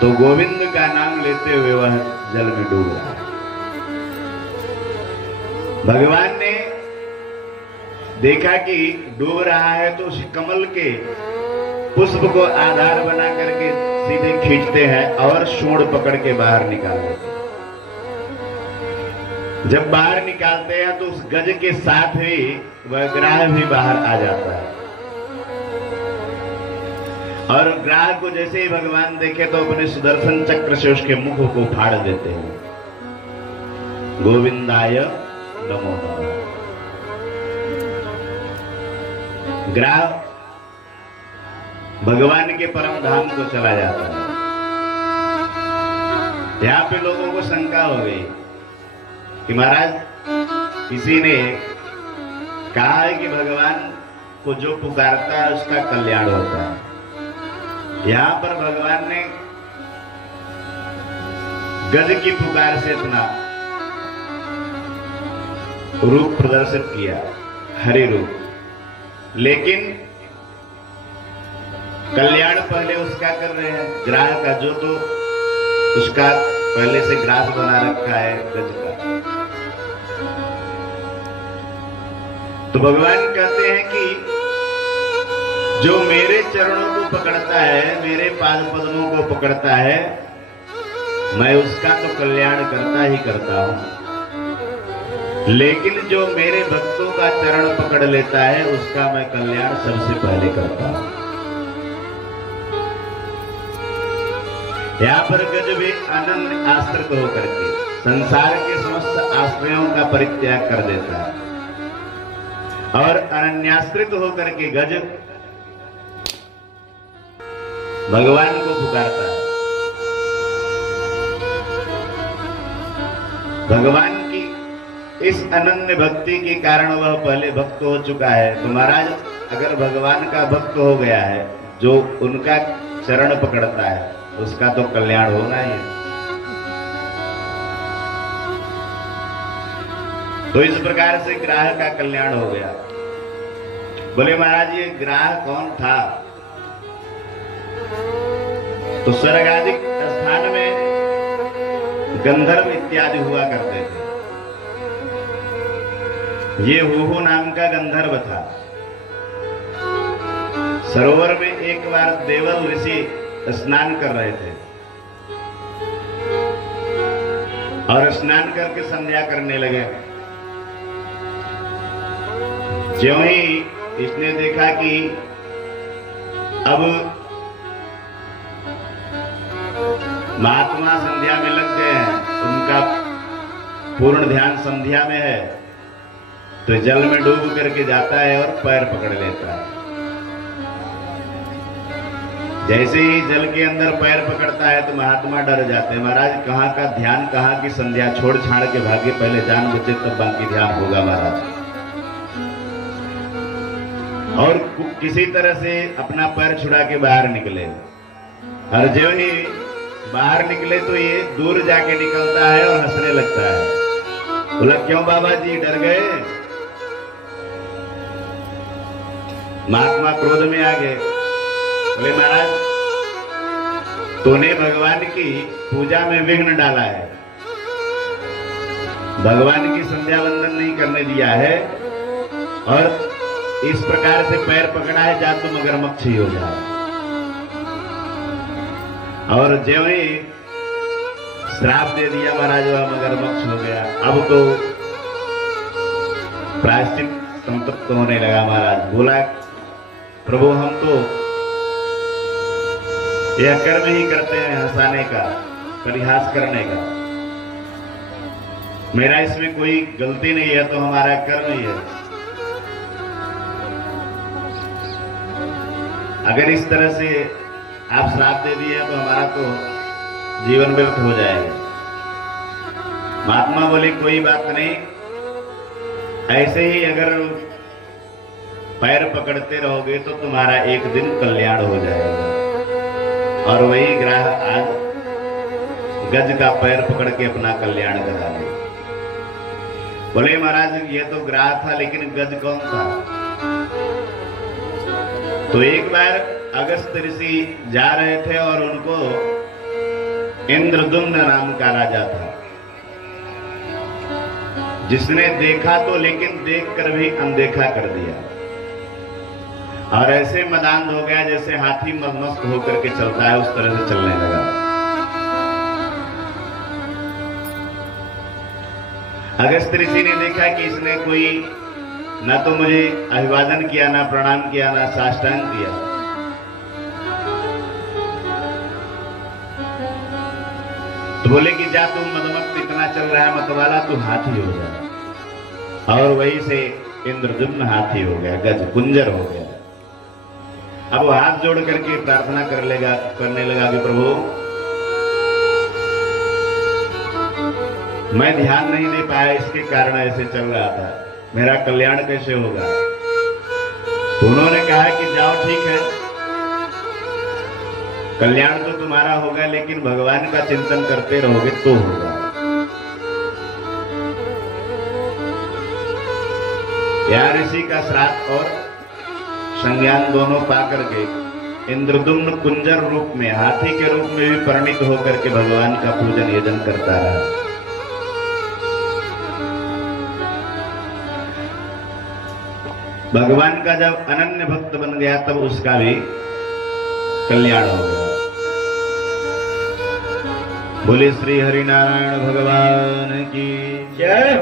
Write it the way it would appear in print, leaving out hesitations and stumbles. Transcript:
तो गोविंद का नाम लेते हुए वह जल में डूब रहा है। भगवान ने देखा कि डूब रहा है तो उस कमल के पुष्प को आधार बना करके सीधे खींचते हैं और सूंड पकड़ के बाहर निकाल देते हैं। जब बाहर निकालते हैं तो उस गज के साथ ही वह ग्राह भी बाहर आ जाता है। और ग्राह को जैसे ही भगवान देखे तो अपने सुदर्शन चक्र से उसके मुख को फाड़ देते हैं। गोविंदाय नमो नमः। ग्राह भगवान के परम धाम को चला जाता है। यहां पे लोगों को शंका हो गई कि महाराज किसी ने कहा है कि भगवान को जो पुकारता है उसका कल्याण होता है। यहां पर भगवान ने गज की पुकार से अपना रूप प्रदर्शित किया, हरि रूप, लेकिन कल्याण पहले उसका कर रहे हैं, ग्राह का, जो तो उसका पहले से ग्रास बना रखा है गज का। तो भगवान कहते हैं कि जो मेरे चरणों को पकड़ता है, मेरे पाद पद्मों को पकड़ता है, मैं उसका तो कल्याण करता ही करता हूं, लेकिन जो मेरे भक्तों का चरण पकड़ लेता है उसका मैं कल्याण सबसे पहले करता हूं। यहां पर गज भी अनन्य आश्रित होकर के संसार के समस्त आश्रयों का परित्याग कर देता है और अनन्याश्रित होकर के गज भगवान को पुकारता है। भगवान की इस अनन्य भक्ति के कारण वह पहले भक्त हो चुका है। तो महाराज अगर भगवान का भक्त हो गया है, जो उनका चरण पकड़ता है, उसका तो कल्याण होना ही है। तो इस प्रकार से ग्राह का कल्याण हो गया। बोले महाराज ये ग्राह कौन था? तो स्वर्गादिक स्थान में गंधर्व इत्यादि हुआ करते थे। ये हुहु नाम का गंधर्व था। सरोवर में एक बार देवल ऋषि स्नान कर रहे थे और स्नान करके संध्या करने लगे। ज्यों ही इसने देखा कि अब महात्मा संध्या में लग गए हैं, उनका पूर्ण ध्यान संध्या में है, तो जल में डूब करके जाता है और पैर पकड़ लेता है। जैसे ही जल के अंदर पैर पकड़ता है तो महात्मा डर जाते हैं। महाराज कहाँ का ध्यान, कहाँ की संध्या, छोड़ छाड़ के भागे, पहले जान बचे तब बाकी ध्यान होगा महाराज। और किसी तरह से अपना पैर छुड़ा के बाहर निकले, और जो ही बाहर निकले तो ये दूर जाके निकलता है और हंसने लगता है। बोला क्यों बाबा जी डर गए? महात्मा क्रोध में आ गए। बोले महाराज तूने भगवान की पूजा में विघ्न डाला है, भगवान की संध्या वंदन नहीं करने दिया है और इस प्रकार से पैर पकड़ा है, जा तो मगरमच्छ ही हो जाए। और जो ही श्राप दे दिया महाराज, वह मगरमच्छ हो गया। अब तो प्रायश्चित संतप्त होने लगा महाराज। बोला प्रभु हम तो यह कर्म ही करते हैं हंसाने का, परिहास करने का, मेरा इसमें कोई गलती नहीं है, तो हमारा कर्म ही है। अगर इस तरह से आप श्राप दे दिए तो हमारा तो जीवन व्यर्थ हो जाएगा। महात्मा बोले कोई बात नहीं, ऐसे ही अगर पैर पकड़ते रहोगे तो तुम्हारा एक दिन कल्याण हो जाएगा। और वही ग्राह आज गज का पैर पकड़ के अपना कल्याण करा ले। बोले महाराज ये तो ग्राह था, लेकिन गज कौन था? तो एक बार अगस्त ऋषि जा रहे थे और उनको इंद्रदुम्न नाम का राजा था, जिसने देखा तो लेकिन देखकर भी अनदेखा कर दिया और ऐसे मदान हो गया जैसे हाथी मस्त होकर के चलता है, उस तरह से चलने लगा। अगस्त्य ऋषि ने देखा कि इसने कोई न तो मुझे अभिवादन किया, ना प्रणाम किया, ना साष्टांग किया। तो बोले कि जा तू मदमस्त इतना चल रहा है मतवाला, तू हाथी हो जा। और वही से इंद्रदुम्न हाथी हो गया, गज कुंजर हो गया। अब वो हाथ जोड़ करके प्रार्थना करने लगा कि प्रभु मैं ध्यान नहीं दे पाया, इसके कारण ऐसे चल रहा था, मेरा कल्याण कैसे होगा। तो उन्होंने कहा कि जाओ ठीक है, कल्याण तो तुम्हारा होगा, लेकिन भगवान का चिंतन करते रहोगे तो होगा। या ऋषि का श्राप और संज्ञान दोनों पाकर के इंद्रदुम्न कुंजर रूप में, हाथी के रूप में भी परिणित होकर के भगवान का पूजन यजन करता रहा। भगवान का जब अनन्य भक्त बन गया तब उसका भी कल्याण हो गया। बोले श्री हरिनारायण भगवान की जय।